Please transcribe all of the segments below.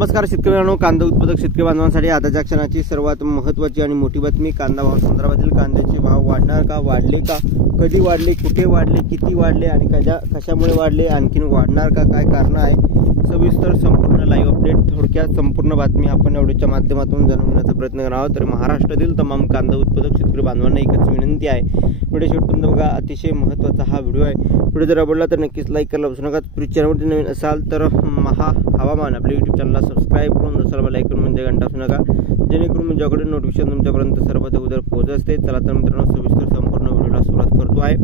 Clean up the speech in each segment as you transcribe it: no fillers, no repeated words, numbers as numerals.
नमस्कार शेतकरी बांधवांनो, कांदा उत्पादक शेतकरी बांधवांसाठी आताच्या क्षणाची सर्वात महत्त्वाची आणि मोठी बातमी। कांदा भाव संदर्भातील कांद्याचे भाव वाढणार का, वाढले का, कधी वाढले, कुठे वाढले, किती वाढले आणि कशामुळे वाढले, आणखीन वाढणार का, काय कारण आहे, सविस्तर संपूर्ण लाईव्ह अपडेट थोडक्यात संपूर्ण बातमी आपण या व्हिडिओच्या माध्यमातून जाणून घेण्याचा प्रयत्न करणार आहोत। तर महाराष्ट्रातील तमाम कांदा उत्पादक शेतकरी बांधवांना एकच विनंती आहे, व्हिडिओ शेवटपर्यंत बघा, अतिशय महत्त्वाचा हा व्हिडिओ आहे। व्हिडिओ जर आवडला तर नक्कीच लाईक करायला विसरू नका। चॅनलवरती नवीन असाल तर हवामान आपल्या यूट्यूब चॅनलला सबस्क्राईब करून दुसरा बेल आयकॉन म्हणजे घंटा वाजवू नका, जेणेकरून माझ्याकडे नोटिफिकेशन तुमच्यापर्यंत सर्वात अगोदर पोहोचत असते। चला तर मित्रांनो, सविस्तर संपूर्ण व्हिडिओला सुरुवात करतो आहे।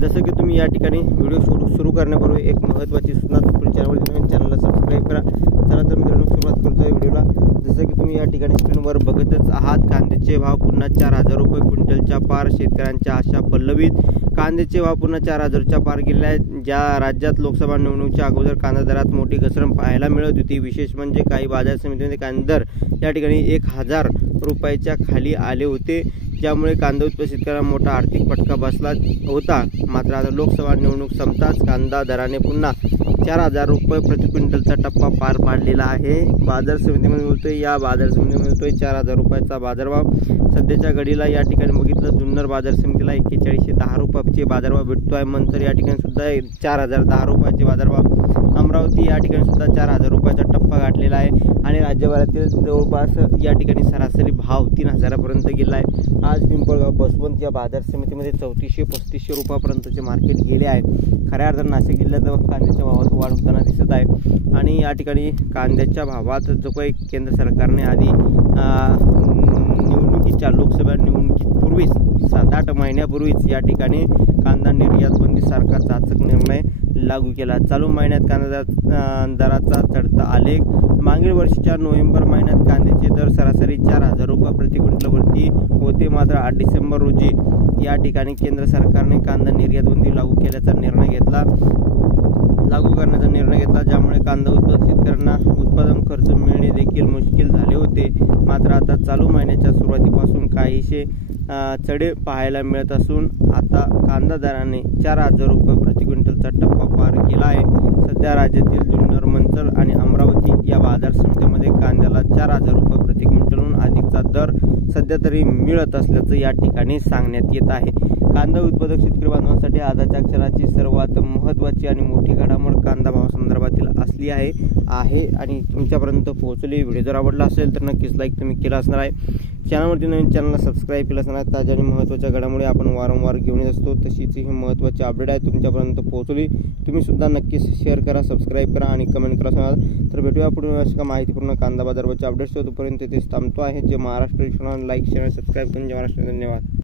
जसं की तुम्ही या ठिकाणी व्हिडिओ सुरू करण्यापूर्वी एक महत्त्वाची सूचना, चॅनलवरती नवीन चॅनलला सबस्क्राईब करा। चला तर मित्रांनो, सुरुवात करतो आहे व्हिडिओला। जसं की तुम्ही या ठिकाणी स्क्रीनवर बघतच आहात, कांद्याचे भाव पुन्हा 4000 रुपये क्विंटलच्या पार, शेतकऱ्यांच्या आशा पल्लवीत। कांद्याचे भाव पुन्हा 4000च्या पार गेले आहेत। ज्या राज्यात लोकसभा निवडणुकीच्या अगोदर कांदा दरात मोठी घसरण पाहायला मिळत होती, विशेष म्हणजे काही बाजार समितीमध्ये कांदा दर या ठिकाणी 1000 रुपयाच्या खाली आले होते, ज्यामुळे कांदा उत्पादक शेतकऱ्यांना मोठा आर्थिक फटका बसला होता। मात्र आता लोकसभा निवडणूक संपताच कांदा दराने पुन्हा 4000 रुपये प्रति क्विंटलचा टप्पा पार पाडलेला आहे। बाजार समितीमध्ये मिळतोय, या बाजार समितीमध्ये मिळतोय 4000 रुपयाचा बाजारभाव। सध्याच्या घडीला या ठिकाणी बघितलं, जुन्नर बाजार समितीला 4110 रुपयाचे बाजारभाव भेटतोय। मंतर या ठिकाणी सुद्धा 4010 रुपयाचे बाजारभाव। अमरावती या ठिकाणी सुद्धा 4000 रुपयाचा टप्पा गाठलेला आहे आणि राज्यभरातील जवळपास या ठिकाणी सरासरी भाव 3000 पर्यंत गेला आहे। आज पिंपळगाव बसवंत या बाजार समितीमध्ये 3400-3500 रुपयापर्यंतचे मार्केट गेले आहे। खऱ्या अर्थानं नाशिक जिल्ह्यात कांद्याच्या भावात वाढ होताना दिसत आहे आणि या ठिकाणी कांद्याच्या भावात जो काही केंद्र सरकारने आधी निवडणुकीच्या लोकसभा निवडणुकीपूर्वीच 7-8 महिन्यापूर्वीच या ठिकाणी कांदा निर्यात बंदीसारखा चाचक निर्णय लागू केला। चालू महिन्यात कांदा दराचा चढता आलेख, मागील वर्षीच्या नोव्हेंबर महिन्यात कांद्याचे दर सरासरी 4000 रुपये प्रति क्विंटलवरती होते। मात्र 8 डिसेंबर रोजी या ठिकाणी केंद्र सरकारने कांदा निर्यात बंदी लागू करण्याचा निर्णय घेतला, ज्यामुळे कांदा उत्पादक शेतकऱ्यांना उत्पादन खर्च मिळणे देखील मुश्किल झाले होते। मात्र आता चालू महिन्याच्या सुरुवातीपासून काहीसे चढे पाहायला मिळत असून आता कांदा दराने 4000 रुपये प्रति क्विंटलचा टप्पा पार केला आहे। सध्या राज्यातील जुन्नर, मंचर आणि अमरावती या बाजार समितीमध्ये कांद्याला 4000 रुपये प्रति क्विंटलहून अधिकचा दर सध्या तरी मिळत असल्याचं या ठिकाणी सांगण्यात येत आहे। कांदा उत्पादक शेतकरी बांधवांसाठी आजच्या क्षणाची सर्वात महत्त्वाची आणि मोठी घडामोड कांदा भाव संदर्भातील असली आहे आणि तुमच्यापर्यंत पोहोचली। व्हिडिओ जर आवडला असेल तर नक्कीच लाईक तुम्ही केला असणार आहे। चॅनलवरती नवीन चॅनलला सबस्क्राईब केलं असणार आहे। ताज्या आणि महत्त्वाच्या घडामोडी आपण वारंवार घेऊन येत असतो, तशीच ही महत्त्वाची अपडेट आहे तुमच्यापर्यंत पोहोचली। तुम्ही सुद्धा नक्कीच शेअर करा, सबस्क्राईब करा आणि कमेंट करा असणार। तर भेटूया पुढे अशा माहितीपूर्ण कांदा बाजाराच्या अपडेट्स। तोपर्यंत तेच थांबतो आहे। जे महाराष्ट्र लाईक, शेअर, सबस्क्राईब करून जय महाराष्ट्र, धन्यवाद।